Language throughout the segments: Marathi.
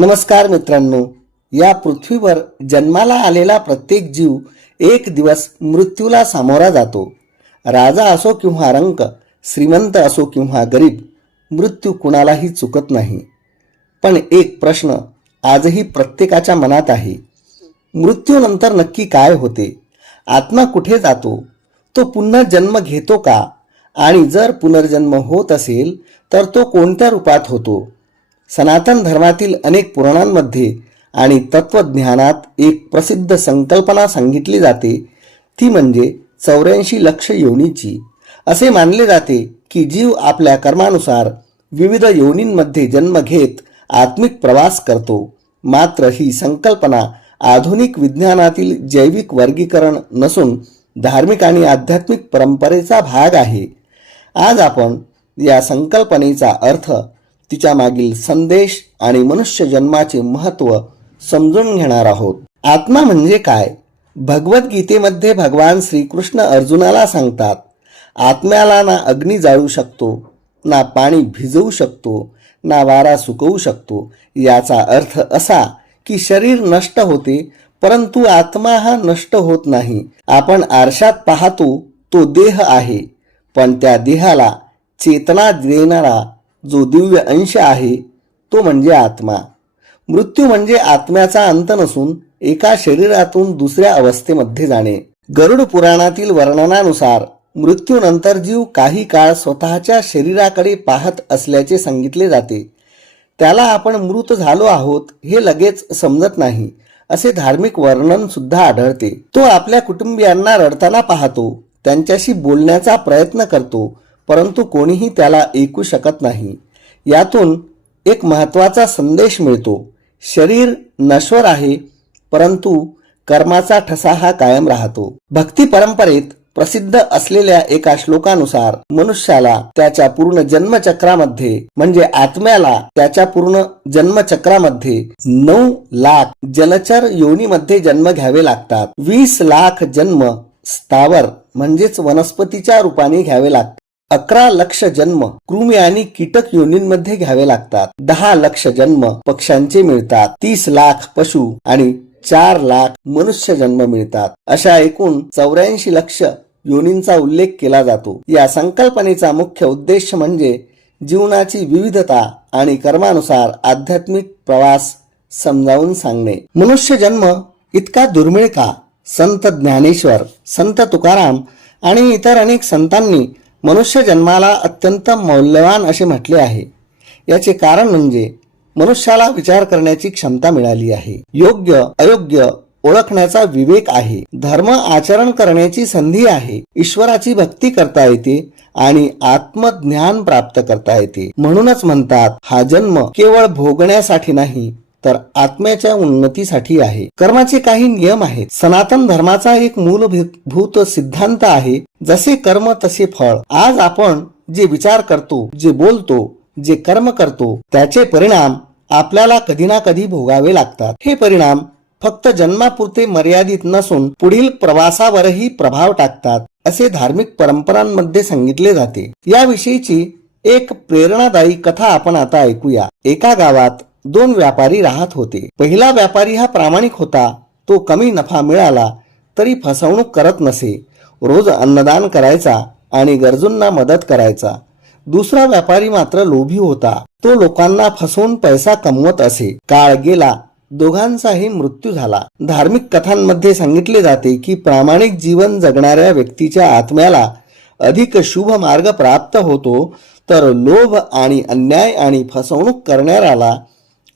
नमस्कार मित्रांनो, या पृथ्वीवर जन्माला आलेला प्रत्येक जीव एक दिवस मृत्यूला सामोरा जातो. राजा असो किंवा रंक, श्रीमंत असो किंवा गरीब, मृत्यू कुणालाही चुकत नाही. पण एक प्रश्न आजही प्रत्येकाच्या मनात आहे. मृत्यूनंतर नक्की काय होते? आत्मा कुठे जातो? तो पुन्हा जन्म घेतो का? आणि जर पुनर्जन्म होत असेल तर तो कोणत्या रूपात होतो? सनातन धर्मातील अनेक पुराणांमध्ये आणि तत्वज्ञानात एक प्रसिद्ध संकल्पना सांगितली जाते, ती म्हणजे 84 लक्ष योनीची. असे मानले जाते की जीव आपल्या कर्मानुसार विविध योनींमध्ये जन्म घेत आत्मिक प्रवास करतो. मात्र ही संकल्पना आधुनिक विज्ञानातील जैविक वर्गीकरण नसून धार्मिक आणि आध्यात्मिक परंपरेचा भाग आहे. आज आपण या संकल्पनेचा अर्थ, तिच्या मागील संदेश आणि मनुष्य जन्माचे महत्त्व समजून घेणार आहोत. आत्मा म्हणजे काय? भगवद्गीतेमध्ये भगवान श्रीकृष्ण अर्जुनाला सांगतात, आत्म्याला ना अग्नी जाळू शकतो, ना पाणी भिजवू शकतो, ना वारा सुकवू शकतो. याचा अर्थ असा की शरीर नष्ट होते, परंतु आत्मा हा नष्ट होत नाही. आपण आरशात पाहतो तो देह आहे, पण त्या देहाला चेतना देणारा जो दिव्य अंश आहे तो म्हणजे आत्मा. मृत्यू म्हणजे आत्म्याचा अंत नसून एका शरीरातून दुसऱ्या अवस्थेमध्ये जाणे. गरुड पुराणातील वर्णनानुसार मृत्यूनंतर जीव काही काळ स्वतःच्या शरीराकडे पाहत असल्याचे सांगितले जाते. त्याला आपण मृत झालो आहोत हे लगेच समजत नाही असे धार्मिक वर्णन सुद्धा आढळते. तो आपल्या कुटुंबियांना रडताना पाहतो, त्यांच्याशी बोलण्याचा प्रयत्न करतो, परंतु कोणीही त्याला ऐकू शकत नाही. यातून एक महत्त्वाचा संदेश मिळतो. शरीर नश्वर आहे, परंतु कर्माचा ठसा हा कायम राहतो. भक्ती परंपरेत प्रसिद्ध असलेल्या एका श्लोकानुसार मनुष्याला त्याच्या पूर्ण जन्मचक्रामध्ये म्हणजे आत्म्याला त्याच्या पूर्ण जन्मचक्रामध्ये 9 लाख जलचर योनीमध्ये जन्म घ्यावे लागतात. 20 लाख जन्म स्थावर म्हणजेच वनस्पतीच्या रूपाने घ्यावे लागतात. 11 लक्ष जन्म कृमी आणि कीटक योनींमध्ये घ्यावे लागतात. 10 लक्ष जन्म पक्ष्यांचे मिळतात. 30 लाख पशु आणि 4 लाख मनुष्य जन्म मिळतात. अशा एकूण 84 लक्ष योनींचा उल्लेख केला जातो. या संकल्पनेचा मुख्य उद्देश म्हणजे जीवनाची विविधता आणि कर्मानुसार आध्यात्मिक प्रवास समजावून सांगणे. मनुष्य जन्म इतका दुर्मिळ का? संत ज्ञानेश्वर, संत तुकाराम आणि इतर अनेक संतांनी मनुष्य जन्माला अत्यंत मौल्यवान असे म्हटले आहे. याचे कारण म्हणजे मनुष्याला विचार करण्याची क्षमता मिळाली आहे. योग्य अयोग्य ओळखण्याचा विवेक आहे. धर्म आचरण करण्याची संधी आहे. ईश्वराची भक्ती करता येते आणि आत्मज्ञान प्राप्त करता येते. म्हणूनच म्हणतात, हा जन्म केवळ भोगण्यासाठी नाही तर आत्म्याच्या उन्नतीसाठी आहे. कर्माचे काही नियम आहेत. सनातन धर्माचा एक मूलभूत सिद्धांत आहे, जसे कर्म तसे फळ. आज आपण जे विचार करतो, जे बोलतो, जे कर्म करतो, त्याचे परिणाम आपल्याला कधी ना कधी भोगावे लागतात. हे परिणाम फक्त जन्मापुरते मर्यादित नसून पुढील प्रवासावरही प्रभाव टाकतात असे धार्मिक परंपरांमध्ये सांगितले जाते. याविषयीची एक प्रेरणादायी कथा आपण आता ऐकूया. एका गावात 2 व्यापारी राहत होते. पहिला व्यापारी हा प्रामाणिक होता. तो कमी नफा मिळाला तरी फसवणूक करत नसे. रोज अन्नदान करायचा आणि गरजूंना मदत करायचा. दुसरा व्यापारी मात्र लोभी होता. तो लोकांना फसवून पैसा कमवत असे. काळ गेला, दोघांचाही मृत्यू झाला. धार्मिक कथांमध्ये सांगितले जाते की प्रामाणिक जीवन जगणाऱ्या व्यक्तीच्या आत्म्याला अधिक शुभ मार्ग प्राप्त होतो, तर लोभ आणि अन्याय आणि फसवणूक करणाऱ्याला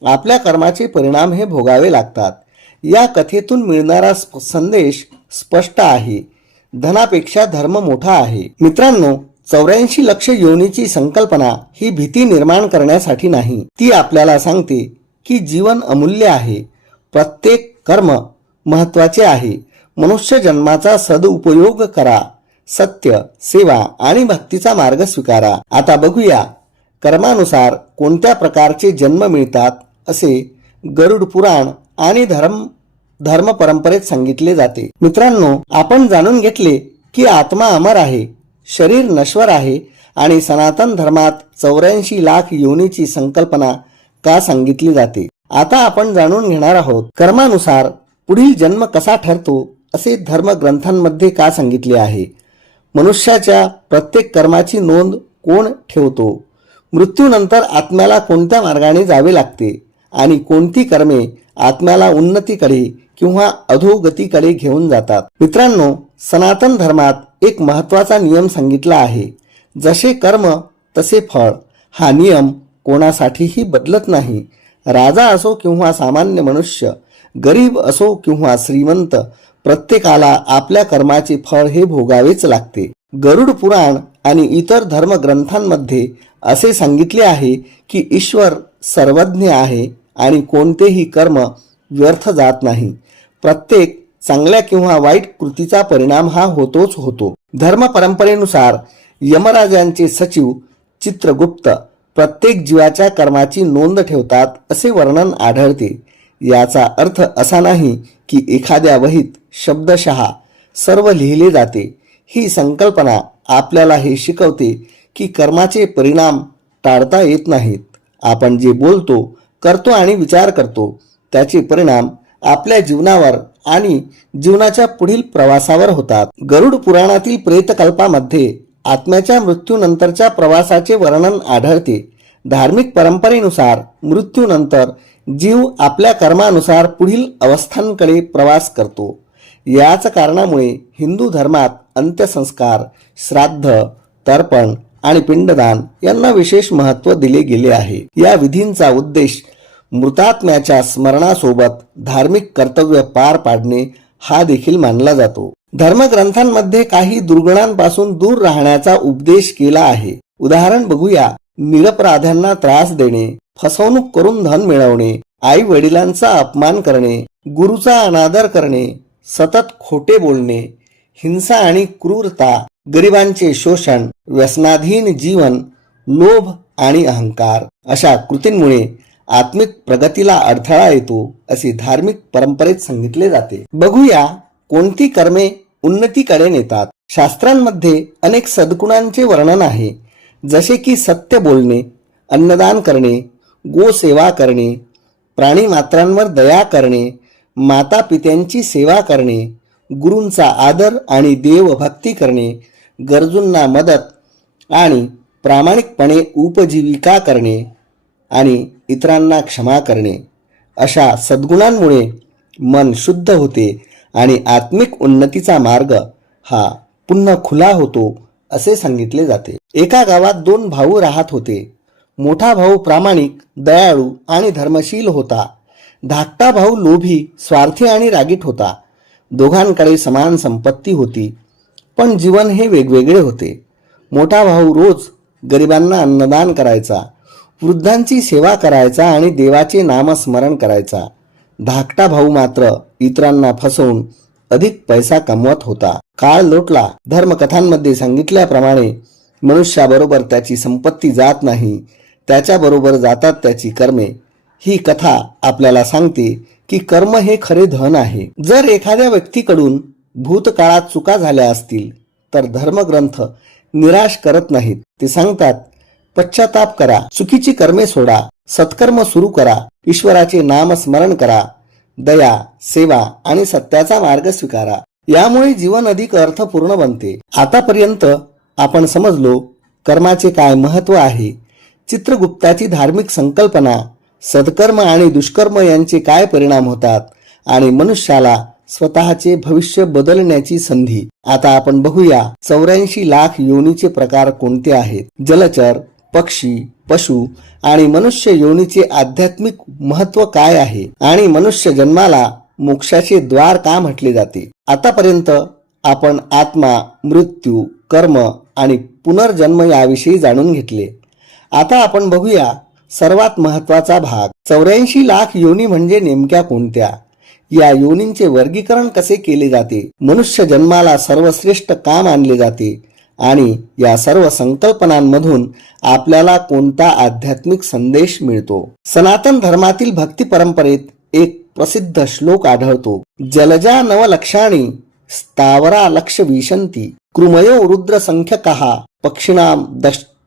आपल्या कर्माचे परिणाम हे भोगावे लागतात. या कथेतून मिळणारा संदेश स्पष्ट आहे. धनापेक्षा धर्म मोठा आहे. मित्रांनो, 84 लक्ष योनीची संकल्पना ही भीती निर्माण करण्यासाठी नाही. ती आपल्याला सांगते की जीवन अमूल्य आहे. प्रत्येक कर्म महत्वाचे आहे. मनुष्य जन्माचा सदुपयोग करा. सत्य, सेवा आणि भक्तीचा मार्ग स्वीकारा. आता बघूया कर्मानुसार कोणत्या प्रकारचे जन्म मिळतात असे गरुड पुराण आणि धर्म परंपरेत सांगितले जाते. मित्रांनो, आपण जाणून घेतले की आत्मा अमर आहे, शरीर नश्वर आहे आणि सनातन धर्मात 84 लाख योनीची संकल्पना का सांगितली जाते. आता आपण जाणून घेणार आहोत कर्मानुसार पुढील जन्म कसा ठरतो असे धर्मग्रंथांमध्ये का सांगितले आहे. मनुष्याच्या प्रत्येक कर्माची नोंद कोण ठेवतो. मृत्यूनंतर आत्म्याला कोणत्या मार्गाने जावे लागते आणि कोणती कर्मे आत्म्याला उन्नतीकडे किंवा अधोगतीकडे घेऊन जातात. मित्रांनो, सनातन धर्मात एक महत्त्वाचा नियम सांगितला आहे. जसे कर्म तसे फळ. हा नियम कोणासाठीही बदलत नाही. राजा असो किंवा सामान्य मनुष्य, गरीब असो किंवा श्रीमंत, प्रत्येकाला आपल्या कर्माचे फळ हे भोगावेच लागते. गरुड पुराण आणि इतर धर्मग्रंथांमध्ये असे सांगितले आहे की ईश्वर सर्वज्ञ आहे आणि कोणतेही कर्म व्यर्थ जात नाही. प्रत्येक चांगल्या किंवा वाईट कृतीचा परिणाम हा होतोच होतो. धर्म परंपरेनुसार यमराजांचे सचिव चित्रगुप्त प्रत्येक जीवाच्या कर्माची नोंद ठेवतात असे वर्णन आढळते. याचा अर्थ असा नाही की एखाद्या वहीत शब्दशः सर्व लिहिले जाते. ही संकल्पना आपल्याला हे शिकवते की कर्माचे परिणाम टाळता येत नाहीत. आपण जे बोलतो, करतो आणि विचार करतो त्याचे परिणाम आपल्या जीवनावर आणि जीवनाच्या पुढील प्रवासावर होतात. गरुड पुराणातील प्रेतकल्पामध्ये आत्म्याच्या मृत्यूनंतरच्या प्रवासाचे वर्णन आढळते. धार्मिक परंपरेनुसार मृत्यूनंतर जीव आपल्या कर्मानुसार पुढील अवस्थांकडे प्रवास करतो. याच कारणामुळे हिंदू धर्मात अंत्यसंस्कार, श्राद्ध, तर्पण आणि पिंडदान यांना विशेष महत्त्व दिले गेले आहे. या विधींचा उद्देश मृतात्म्याच्या स्मरणासोबत धार्मिक कर्तव्य पार पाडणे हा देखील मानला जातो. धर्मग्रंथांमध्ये काही दुर्गुणांपासून दूर राहण्याचा उपदेश केला आहे. उदाहरण बघूया. निरपराध्यांना त्रास देणे, फसवणूक करून धन मिळवणे, आई वडिलांचा अपमान करणे, गुरुचा अनादर करणे, सतत खोटे बोलणे, हिंसा आणि क्रूरता, गरिबांचे शोषण, व्यसनाधीन जीवन, लोभ आणि अहंकार अशा कृतींमुळे आत्मिक प्रगतीला अडथळा येतो असे धार्मिक परंपरेत सांगितले जाते. बघूया कोणती कर्मे उन्नतीकडे नेतात. शास्त्रांमध्ये अनेक सद्गुणांचे वर्णन आहे. जसे की सत्य बोलणे, अन्नदान करणे, गोसेवा करणे, प्राणीमात्रांवर दया करणे, माता पित्यांची सेवा करणे, गुरूंचा आदर आणि देवभक्ती करणे, गरजूंना मदत आणि प्रामाणिकपणे उपजीविका करणे आणि इतरांना क्षमा करणे. अशा सद्गुणांमुळे मन शुद्ध होते आणि आत्मिक उन्नतीचा मार्ग हा पुन्हा खुला होतो असे सांगितले जाते. एका गावात 2 भाऊ राहत होते. मोठा भाऊ प्रामाणिक, दयाळू आणि धर्मशील होता. धाकटा भाऊ लोभी, स्वार्थी आणि रागीट होता. दोघांकडे समान संपत्ती होती, पण जीवन हे वेगवेगळे होते. मोठा भाऊ रोज गरिबांना अन्नदान करायचा, वृद्धांची सेवा करायचा आणि देवाचे नामस्मरण करायचा. धाकटा भाऊ मात्र इतरांना फसवून अधिक पैसा कमवत होता. काळ लोटला. धर्मकथांमध्ये सांगितल्याप्रमाणे मनुष्याबरोबर त्याची संपत्ती जात नाही, त्याच्याबरोबर जातात त्याची कर्मे. ही कथा आपल्याला सांगते की कर्म हे खरे धन आहे. जर एखाद्या व्यक्तीकडून भूतकाळात चुका झाल्या असतील तर धर्मग्रंथ निराश करत नाहीत. ते सांगतात, पश्चाताप करा, चुकीची कर्मे सोडा, सत्कर्म सुरू करा, ईश्वराचे नामस्मरण करा, दया, सेवा आणि सत्याचा मार्ग स्वीकारा. यामुळे जीवन अधिक अर्थपूर्ण बनते. आतापर्यंत आपण समजलो कर्माचे काय महत्त्व आहे, चित्रगुप्ताची धार्मिक संकल्पना, सत्कर्म आणि दुष्कर्म यांचे काय परिणाम होतात आणि मनुष्याला स्वतःचे भविष्य बदलण्याची संधी. आता आपण बघूया 84 लाख योनीचे प्रकार कोणते आहेत. जलचर, पक्षी, पशु आणि मनुष्य योनीचे आध्यात्मिक महत्त्व काय आहे आणि मनुष्य जन्माला मोक्षाचे द्वार का म्हटले जाते. आतापर्यंत आपण आत्मा, मृत्यू, कर्म आणि पुनर्जन्म याविषयी जाणून घेतले. आता आपण बघूया सर्वात महत्त्वाचा भाग. 84 लाख योनी म्हणजे नेमक्या कोणत्या, या योनींचे वर्गीकरण कसे केले जाते, मनुष्य जन्माला सर्वश्रेष्ठ का मानले जाते आणि या सर्व संकल्पनांमधून आपल्याला कोणता आध्यात्मिक संदेश मिळतो. सनातन धर्मातील भक्ती परंपरेत एक प्रसिद्ध श्लोक आढळतो. जलजा नवलक्षाणी स्थावरा लक्ष विशंती कृमयो रुद्र संख्यकः पक्षिणाम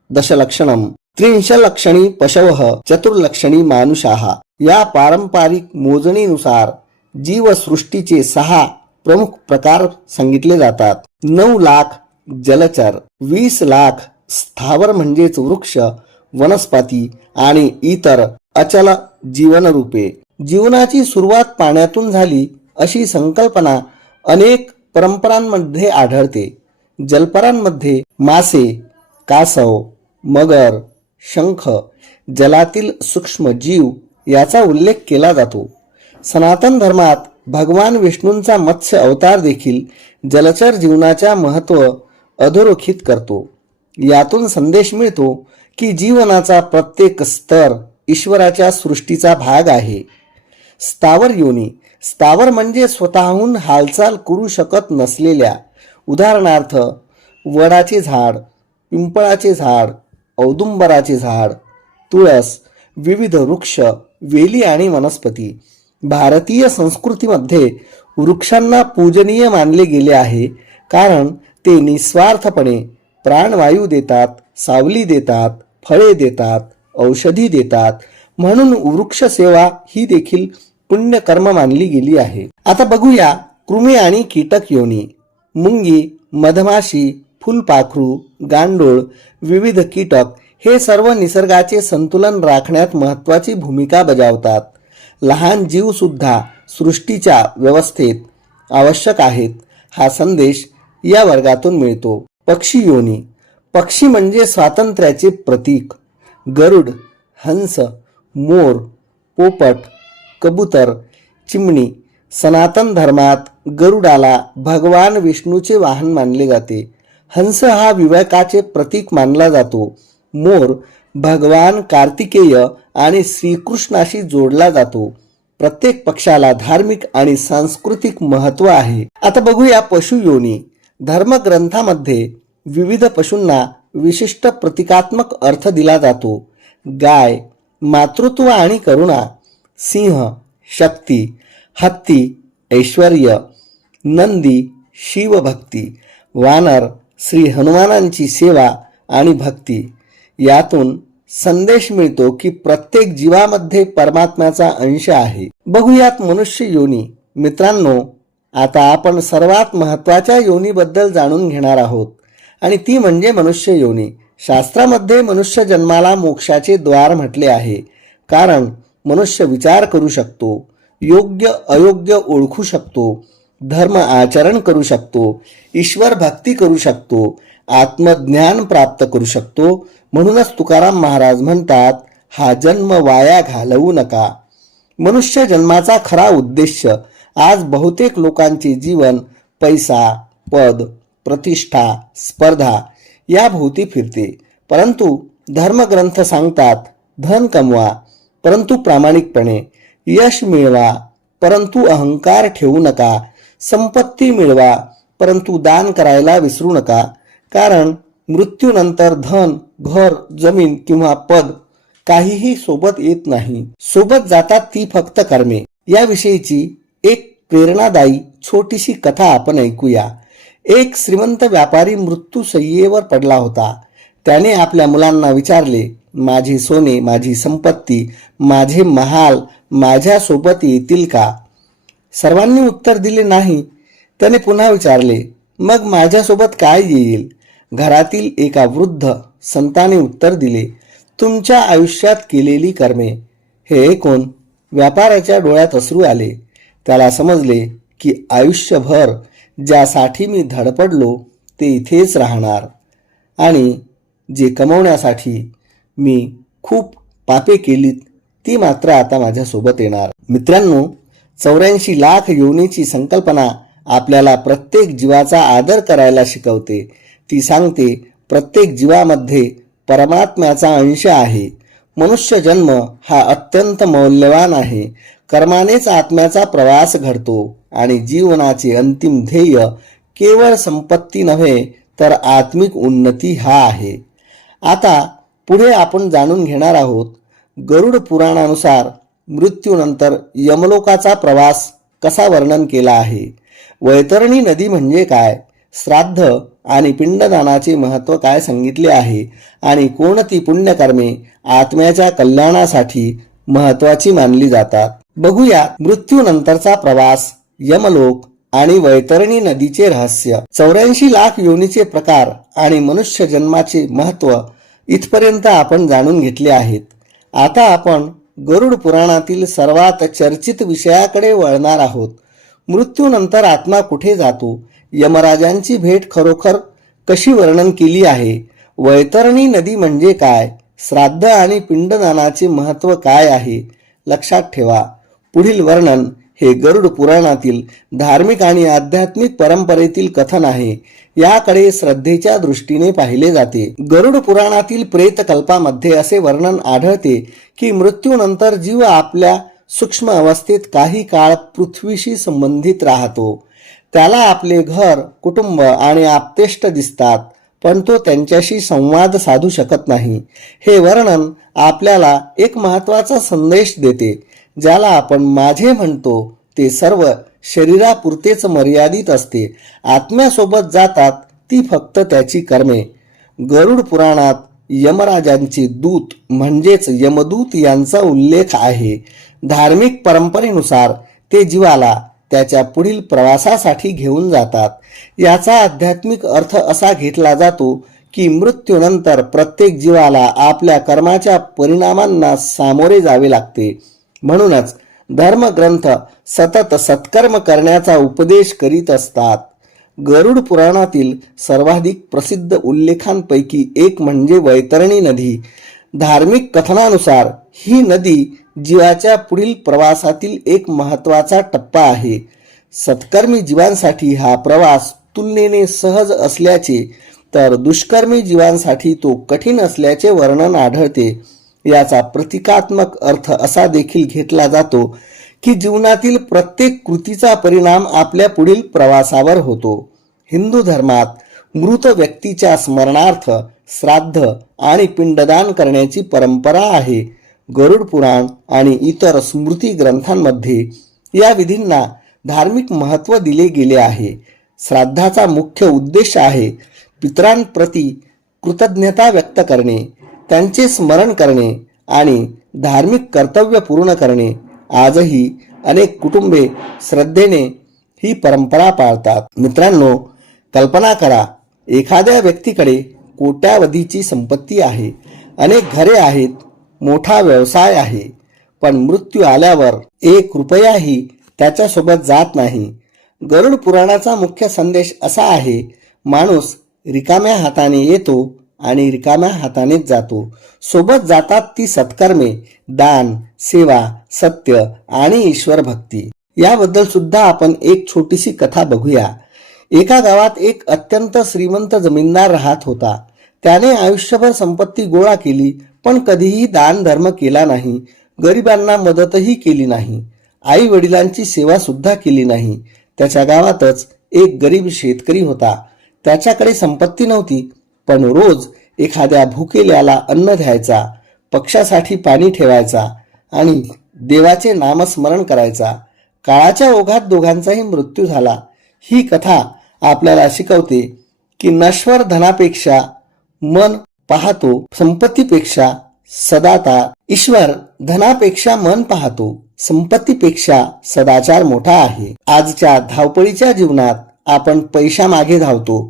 दशलक्षणम त्रिंशलक्षणी पशवः चतुर्लक्षणी मानुषाः. या पारंपरिक मोजणीनुसार जीवसृष्टीचे 6 प्रमुख प्रकार सांगितले जातात. 9 लाख जलचर, 20 लाख स्थावर म्हणजेच वृक्ष, वनस्पती आणि इतर अचल जीवनरूपे. जीवनाची सुरुवात पाण्यातून झाली अशी संकल्पना अनेक परंपरांमध्ये आढळते. जलपरांमध्ये मासे, कासव, मगर, शंख, जलातील सूक्ष्म जीव याचा उल्लेख केला जातो. सनातन धर्मात भगवान विष्णूंचा मत्स्य अवतार देखील जलचर जीवनाच्या महत्त्व अधोरेखित करतो. यातून संदेश मिळतो की जीवनाचा प्रत्येक स्तर ईश्वराच्या सृष्टीचा भाग आहे. स्थावर योनी, स्थावर म्हणजे स्वतःहून हालचाल करू शकत नसलेल्या, उदाहरणार्थ वडाचे झाड, पिंपळाचे झाड, औदुंबराचे झाड, तुळस, विविध वृक्ष, वेली आणि वनस्पती. भारतीय संस्कृतीमध्ये वृक्षांना पूजनीय मानले गेले आहे, कारण ते निस्वार्थपणे प्राणवायू देतात, सावली देतात, फळे देतात, औषधी देतात. म्हणून वृक्ष सेवा ही देखील पुण्यकर्म मानली गेली आहे. आता बघूया कृमी आणि कीटक योनी. मुंगी, मधमाशी, फुलपाखरू, गांडूळ, विविध कीटक हे सर्व निसर्गाचे संतुलन राखण्यात महत्त्वाची भूमिका बजावतात. लहान जीव सुद्धा सृष्टीच्या व्यवस्थेत आवश्यक आहेत, हा संदेश या वर्गातून मिळतो. पक्षी योनी, पक्षी म्हणजे स्वातंत्र्याचे प्रतीक. गरुड, हंस, मोर, पोपट, कबूतर, चिमणी. सनातन धर्मात गरुडाला भगवान विष्णूचे वाहन मानले जाते. हंस हा विवेकाचे प्रतीक मानला जातो. मोर भगवान कार्तिकेय आणि श्रीकृष्णाशी जोडला जातो. प्रत्येक पक्षाला धार्मिक आणि सांस्कृतिक महत्त्व आहे. आता बघूया पशु योनी. धर्मग्रंथामध्ये विविध पशूंना विशिष्ट प्रतिकात्मक अर्थ दिला जातो. गाय मातृत्व आणि करुणा, सिंह शक्ती, हत्ती ऐश्वर्य, नंदी शिवभक्ती, वानर श्री हनुमानांची सेवा आणि भक्ती. यातून संदेश मिळतो की प्रत्येक जीवामध्ये परमात्म्याचा अंश आहे. बघूयात मनुष्य योनी. मित्रांनो, आता आपण सर्वात महत्त्वाच्या योनीबद्दल जाणून घेणार आहोत आणि ती म्हणजे मनुष्य योनी. शास्त्रामध्ये मनुष्य जन्माला मोक्षाचे द्वार म्हटले आहे, कारण मनुष्य विचार करू शकतो, योग्य अयोग्य ओळखू शकतो, धर्म आचरण करू शकतो, ईश्वर भक्ती करू शकतो, आत्मज्ञान प्राप्त करू शकतो. म्हणूनच तुकाराम महाराज म्हणतात, हा जन्म वाया घालवू नका. मनुष्य जन्माचा खरा उद्देश आज बहुतेक लोकांचे जीवन पैसा, पद, प्रतिष्ठा, स्पर्धा या भोवती फिरते. परंतु धर्मग्रंथ सांगतात, धन कमवा परंतु प्रामाणिकपणे, यश मिळवा परंतु अहंकार ठेवू नका, संपत्ती मिळवा परंतु दान करायला विसरू नका. कारण मृत्यूनंतर धन, घर, जमीन किंवा पद काहीही सोबत येत नाही. सोबत जातात ती फक्त कर्मे. याविषयीची एक प्रेरणादायी छोटीशी कथा आपण ऐकूया. एक श्रीमंत व्यापारी मृत्यूशय्येवर पडला होता. त्याने आपल्या मुलांना विचारले, माझी सोने, माझी संपत्ती, माझे महाल माझ्या सोबत येतील का? सर्वांनी उत्तर दिले नाही. त्याने पुन्हा विचारले, मग माझ्यासोबत काय येईल? घरातील एका वृद्ध संताने उत्तर दिले, तुमच्या आयुष्यात केलेली कर्मे. हे ऐकून व्यापाऱ्याच्या डोळ्यात अश्रू आले. त्याला समजले की आयुष्यभर ज्यासाठी मी धडपडलो ते इथेच राहणार आणि जे कमवण्यासाठी मी खूप पापे केलीत ती मात्र आता माझ्यासोबत येणार. मित्रांनो, 84 लाख योनीची संकल्पना आपल्याला प्रत्येक जीवाचा आदर करायला शिकवते. ती सांगते, प्रत्येक जीवामध्ये परमात्म्याचा अंश आहे. मनुष्य जन्म हा अत्यंत मौल्यवान आहे. कर्मानेच आत्म्याचा प्रवास घडतो आणि जीवनाचे अंतिम ध्येय केवळ संपत्ती नव्हे तर आत्मिक उन्नती हा आहे. आता पुढे आपण जाणून घेणार आहोत, गरुड पुराणानुसार मृत्यूनंतर यमलोकाचा प्रवास कसा वर्णन केला आहे. वैतरणी नदी म्हणजे काय, श्राद्ध आणि पिंडदानाचे महत्त्व काय सांगितले आहे आणि कोणती पुण्यकर्मे आत्म्याच्या कल्याणासाठी महत्वाची मानली जातात. बघूया मृत्यूनंतरचा प्रवास, यमलोक आणि वैतरणी नदीचे रहस्य. 84 लाख योनीचे प्रकार आणि मनुष्य जन्माचे महत्व इथपर्यंत आपण जाणून घेतले आहेत. आता आपण गरुड पुराणातील सर्वात चर्चित विषयाकडे वळणार आहोत. मृत्यूनंतर आत्मा कुठे जातो? यमराजांची भेट खरोखर कशी वर्णन केली आहे? वैतरणी नदी म्हणजे काय? श्राद्ध आणि पिंडदानाचे महत्त्व काय आहे? लक्षात ठेवा, पुढील वर्णन हे गरुड पुराणातील धार्मिक आणि आध्यात्मिक परंपरेतील कथन आहे. याकडे श्रद्धेच्या दृष्टीने पाहिले जाते. गरुड पुराणातील प्रेतकल्पामध्ये असे वर्णन आढळते की मृत्यूनंतर जीव आपल्या सूक्ष्म अवस्थेत काही काळ पृथ्वीशी संबंधित राहतो. त्याला आपले घर, कुटुंब आणि आप्तेष्ट दिसतात, पण तो त्यांच्याशी संवाद साधू शकत नाही. हे वर्णन आपल्याला एक महत्त्वाचा संदेश देते. ज्याला आपण माझे म्हणतो ते सर्व शरीरापुरतेच मर्यादित असते. आत्म्यासोबत जातात ती फक्त त्याची कर्मे. गरुड पुराणात यमराजांचे दूत म्हणजेच यमदूत यांचा उल्लेख आहे. धार्मिक परंपरेनुसार ते जीवाला त्याच्या पुढील प्रवासासाठी घेऊन जातात. याचा आध्यात्मिक अर्थ असा घेतला जातो की मृत्यूनंतर प्रत्येक जीवाला आपल्या कर्माच्या परिणामांना सामोरे जावे लागते. म्हणूनच धर्मग्रंथ सतत सत्कर्म करण्याचा उपदेश करीत असतात. गरुड पुराणातील सर्वाधिक प्रसिद्ध उल्लेखांपैकी एक म्हणजे वैतरणी नदी. धार्मिक कथनानुसार ही नदी जीवाच्या पुढील प्रवासातील एक महत्त्वाचा टप्पा आहे. सत्कर्मी जीवांसाठी हा प्रवास तुलनेने सहज असल्याचे, तर दुष्कर्मी जीवांसाठी तो कठीण असल्याचे वर्णन आढळते. याचा प्रतिकात्मक अर्थ असा देखील घेतला जातो की जीवनातील प्रत्येक कृतीचा परिणाम आपल्या पुढील प्रवासावर होतो. हिंदू धर्मात मृत व्यक्तीच्या स्मरणार्थ श्राद्ध आणि पिंडदान करण्याची परंपरा आहे. गरुड पुराण आणि इतर स्मृती ग्रंथांमध्ये या विधींना धार्मिक महत्त्व दिले गेले आहे. श्राद्धाचा मुख्य उद्देश आहे पितरांप्रती कृतज्ञता व्यक्त करणे, त्यांचे स्मरण करणे आणि धार्मिक कर्तव्य पूर्ण करणे. आजही अनेक कुटुंबे श्रद्धेने ही परंपरा पाळतात. मित्रांनो, कल्पना करा, एखाद्या व्यक्तीकडे कोट्यावधीची संपत्ती आहे, अनेक घरे आहेत, मोठा व्यवसाय आहे, पण मृत्यू आल्यावर 1 रुपयाही त्याच्यासोबत जात नाही. गरुड पुराणाचा मुख्य संदेश असा आहे, माणूस रिकाम्या हाताने येतो आणि रिकाम्या हातानेच जातो. सोबत जातात ती सत्कर्मे, दान, सेवा, सत्य आणि ईश्वर भक्ती. याबद्दल सुद्धा आपण एक छोटीशी कथा बघूया. एका गावात एक अत्यंत श्रीमंत जमीनदार राहत होता. त्याने आयुष्यभर संपत्ती गोळा केली, पण कधीही दान धर्म केला नाही, गरिबांना मदतही केली नाही, आई वडिलांची सेवा सुद्धा केली नाही. त्याच्या गावातच एक गरीब शेतकरी होता. त्याच्याकडे संपत्ती नव्हती, पण रोज एखाद्या भुकेल्याला अन्न द्यायचा, पक्षासाठी पाणी ठेवायचा आणि देवाचे नामस्मरण करायचा. काळाच्या ओघात दोघांचाही मृत्यू झाला. ही कथा आपल्याला शिकवते की नश्वर धनापेक्षा मन पाहतो, संपत्तीपेक्षा सदाचार. ईश्वर धनापेक्षा मन पाहतो, संपत्तीपेक्षा सदाचार मोठा आहे. आजच्या धावपळीच्या जीवनात आपण पैशा मागे धावतो,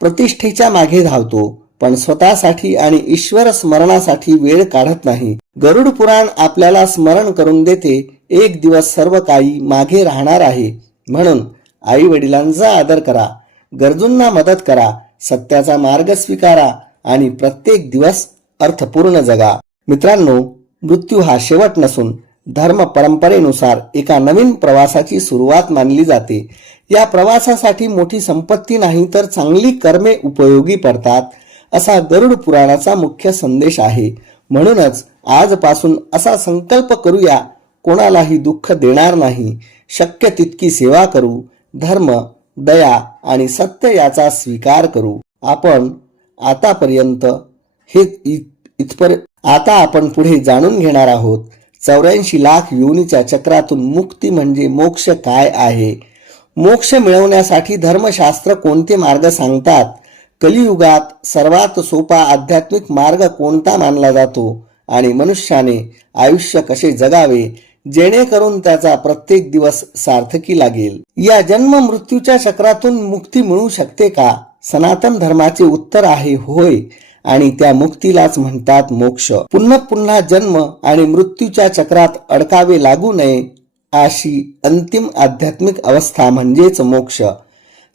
प्रतिष्ठेच्या मागे धावतो, पण स्वतःसाठी आणि ईश्वर स्मरणासाठी वेळ काढत नाही. गरुड पुराण आपल्याला स्मरण करून देते, एक दिवस सर्व काही मागे राहणार आहे. म्हणून आई वडिलांचा आदर करा, गरजूंना मदत करा, सत्याचा मार्ग स्वीकारा आणि प्रत्येक दिवस अर्थपूर्ण जगा. मित्रांनो, मृत्यू हा शेवट नसून धर्म परंपरेनुसार एका नवीन प्रवासाची सुरुवात मानली जाते. या प्रवासासाठी मोठी संपत्ती नाही, तर चांगली कर्मे उपयोगी पडतात, असा गरुड पुराणाचा मुख्य संदेश आहे. म्हणूनच आजपासून असा संकल्प करूया, कोणालाही दुःख देणार नाही, शक्य तितकी सेवा करू, धर्म, दया आणि सत्य याचा स्वीकार करू. आता आपण पुढे जाणून घेणार आहोत 84 लाख योनीच्या चक्रातून मुक्ती म्हणजे मोक्ष काय आहे. मोक्ष मिळवण्यासाठी धर्मशास्त्र कोणते मार्ग सांगतात, कलियुगात सर्वात सोपा आध्यात्मिक मार्ग कोणता मानला जातो आणि मनुष्याने आयुष्य कसे जगावे जेणेकरून त्याचा प्रत्येक दिवस सार्थकी लागेल. या जन्म मृत्यूच्या चक्रातून मुक्ती मिळू शकते का? सनातन धर्माचे उत्तर आहे होय, आणि त्या मुक्तीलाच म्हणतात मोक्ष. पुन्हा पुन्हा जन्म आणि मृत्यूच्या चक्रात अडकावे लागू नये अशी अंतिम आध्यात्मिक अवस्था म्हणजेच मोक्ष.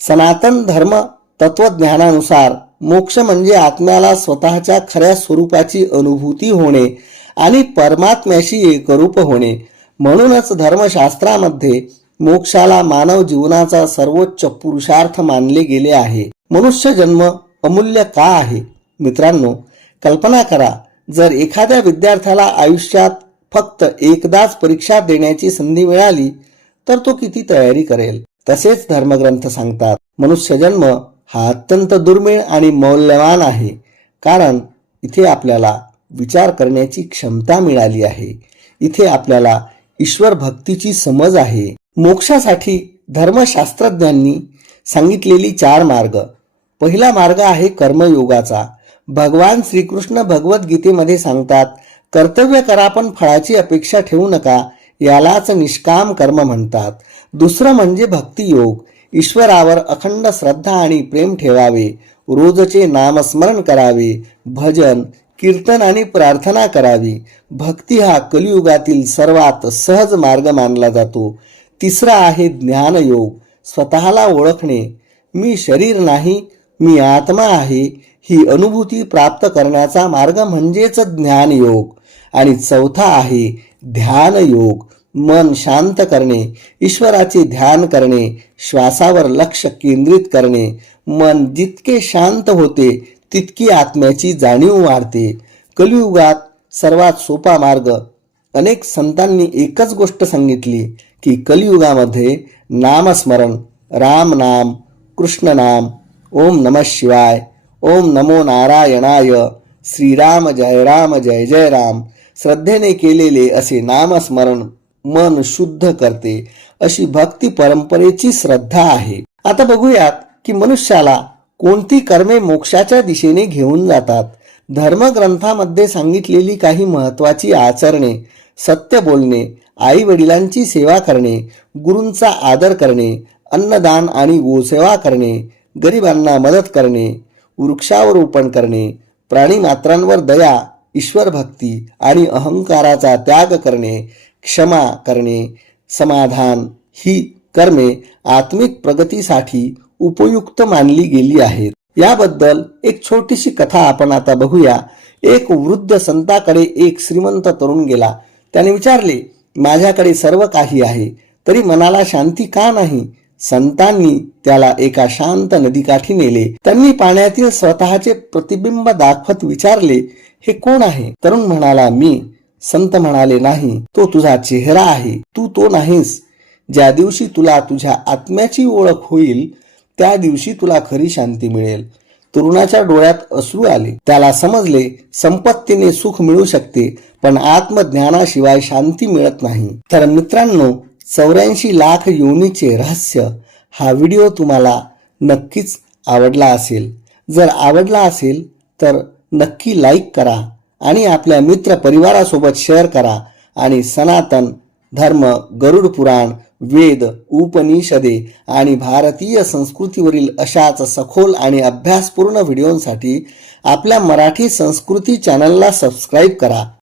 सनातन धर्म तत्वज्ञानानुसार मोक्ष म्हणजे आत्म्याला स्वतःच्या खऱ्या स्वरूपाची अनुभूती होणे आणि परमात्म्याशी एकरूप होणे. म्हणूनच धर्मशास्त्रामध्ये मोक्षाला मानव जीवनाचा सर्वोच्च पुरुषार्थ मानले गेले आहे. मनुष्य जन्म अमूल्य का आहे? मित्रांनो, कल्पना करा, जर एखाद्या विद्यार्थ्याला आयुष्यात फक्त एकदाच परीक्षा देण्याची संधी मिळाली तर तो किती तयारी करेल. तसेच धर्मग्रंथ सांगतात, मनुष्य जन्म हा अत्यंत दुर्मिळ आणि मौल्यवान आहे, कारण इथे आपल्याला विचार करण्याची क्षमता मिळाली आहे. इथे आपल्याला ईश्वर भक्तीची समज आहे. मोक्षासाठी धर्मशास्त्रज्ञांनी सांगितलेली 4 मार्ग. पहिला मार्ग आहे कर्मयोगाचा. भगवान श्रीकृष्ण भगवद्गीतेमध्ये सांगतात, कर्तव्य करा पण फळाची अपेक्षा ठेवू नका, यालाच निष्काम कर्म म्हणतात. दुसरं म्हणजे भक्तियोग. ईश्वरावर अखंड श्रद्धा आणि प्रेम ठेवावे, रोजचे नामस्मरण करावे, भजन कीर्तन आणि प्रार्थना करावी. भक्ती हा कलियुगातील सर्वात सहज मार्ग मानला जातो. तिसरा आहे ज्ञानयोग. स्वतःला ओळखणे, मी शरीर नाही, मी आत्मा आहे, ही अनुभूती प्राप्त करण्याचा मार्ग म्हणजेच ज्ञानयोग. आणि चौथा आहे ध्यानयोग. मन शांत करणे, ईश्वराचे ध्यान करणे, श्वासावर लक्ष केंद्रित करणे. मन जितके शांत होते तितकी आत्म्याची जाणीव वाढते. कलियुगात सर्वात सोपा मार्ग. अनेक संतांनी एकच गोष्ट सांगितली की कलियुगामध्ये नामस्मरण, राम नाम, कृष्ण नाम, ओम नमः शिवाय, ओम नमो नारायणाय, श्रीराम जय राम जय जय राम, श्रद्धेने केलेले असे नामस्मरण मन शुद्ध करते, अशी भक्ती परंपरेची श्रद्धा आहे. आता बघूयात की मनुष्याला कोणती कर्मे मोक्षाच्या दिशेने घेऊन जातात. धर्मग्रंथामध्ये सांगितलेली काही महत्वाची आचरणे: सत्य बोलणे, आई वडिलांची सेवा करणे, गुरूंचा आदर करणे, अन्नदान आणि गोसेवा करणे, गरिबांना मदत करणे, वृक्षारोपण करणे, प्राणीमात्रांवर दया, ईश्वर भक्ती आणि अहंकाराचा त्याग करणे, क्षमा करणे, समाधान ही कर्मे आत्मिक प्रगतीसाठी उपयुक्त मानली गेली आहेत. याबद्दल एक छोटीशी कथा आपण आता बघूया. एक वृद्ध संताकडे एक श्रीमंत तरुण गेला. त्याने विचारले, माझ्याकडे सर्व काही आहे तरी मनाला शांती का नाही? संतांनी त्याला एका शांत नदीकाठी नेले. त्यांनी पाण्यातील स्वतःचे प्रतिबिंब दाखवत विचारले, हे कोण आहे? तरुण म्हणाला, मी. संत म्हणाले, नाही, तो तुझा चेहरा आहे, तू तो नाहीस. ज्या दिवशी तुला तुझ्या आत्म्याची ओळख होईल त्या दिवशी तुला खरी शांती मिळेल. तरुणाच्या डोळ्यात अश्रू आले. त्याला समजले, संपत्तीने सुख मिळू शकते पण आत्मज्ञानाशिवाय शांती मिळत नाही. तर मित्रांनो, 84 लाख योनीचे रहस्य हा व्हिडिओ तुम्हाला नक्कीच आवडला असेल. जर आवडला असेल तर नक्की लाईक करा आणि आपल्या मित्र परिवारासोबत शेअर करा. आणि सनातन धर्म, गरुड पुराण, वेद, उपनिषदे आणि भारतीय संस्कृतीवरील अशाच सखोल आणि अभ्यासपूर्ण व्हिडिओंसाठी आपल्या मराठी संस्कृती चॅनलला सबस्क्राईब करा.